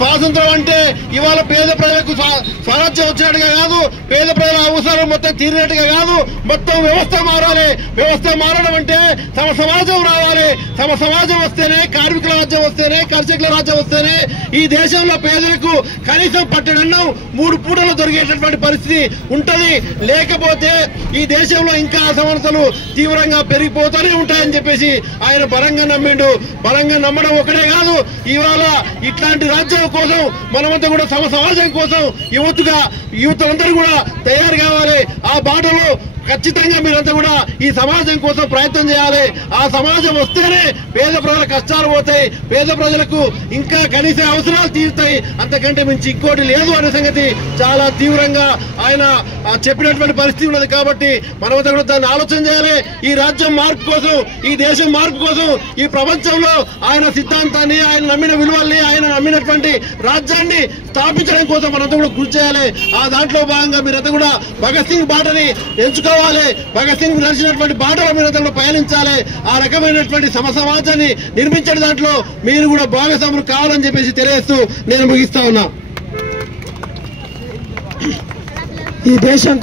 స్వాతంత్రం అంటే ఇవాళ పేద ప్రజలకు స్వరాజ్యం వచ్చినట్టుగా కాదు, పేద ప్రజల అవసరం మొత్తం తీరినట్టుగా కాదు, మొత్తం వ్యవస్థ మారాలి. వ్యవస్థ మారడం అంటే తమ సమాజం రావాలి. తమ సమాజం వస్తేనే, కార్మికుల రాజ్యం వస్తేనే, కర్షకుల రాజ్యం వస్తేనే ఈ దేశంలో పేదలకు కనీసం పట్టెడన్నం 3 పూటలు దొరికేటటువంటి పరిస్థితి ఉంటది. లేకపోతే ఈ దేశంలో ఇంకా అసమానతలు తీవ్రంగా పెరిగిపోతూనే ఉంటాయని చెప్పేసి ఆయన బలంగా నమ్మిండు. బలంగా నమ్మడం ఒకటే కాదు, ఇవాళ ఇట్లాంటి రాజ్యం కోసం మనమంతా కూడా తమ సమాజం కోసం యువతులందరూ కూడా తయారు కావాలి. ఆ బాటలో ఖచ్చితంగా మీరంతా కూడా ఈ సమాజం కోసం ప్రయత్నం చేయాలి. ఆ సమాజం వస్తేనే పేద ప్రజల కష్టాలు పోతాయి, పేద ప్రజలకు ఇంకా కనీస అవసరాలు తీరుతాయి. అంతకంటే మించి ఇంకోటి లేదు అనే సంగతి చాలా తీవ్రంగా ఆయన చెప్పినటువంటి పరిస్థితి ఉన్నది. కాబట్టి మనమంతా కూడా దాన్ని ఆలోచన చేయాలి. ఈ రాజ్యం మార్పు కోసం, ఈ దేశం మార్పు కోసం, ఈ ప్రపంచంలో ఆయన సిద్ధాంతాన్ని, ఆయన నమ్మిన విలువల్ని, ఆయన నమ్మినటువంటి రాజ్యాన్ని స్థాపించడం కోసం మనంతా కూడా కృషి చేయాలి. ఆ దాంట్లో భాగంగా మీరంతా కూడా భగత్ సింగ్ బాటని ఎంచుకోవాలి. భగత్ సింగ్ నడిచినటువంటి బాటలో మీరంతా కూడా పయనించాలి. ఆ రకమైనటువంటి సమాజాన్ని నిర్మించే దాంట్లో మీరు కూడా భాగస్వాములు కావాలని చెప్పేసి తెలియజేస్తూ నేను ముగిస్తా ఉన్నా. ఈ దేశం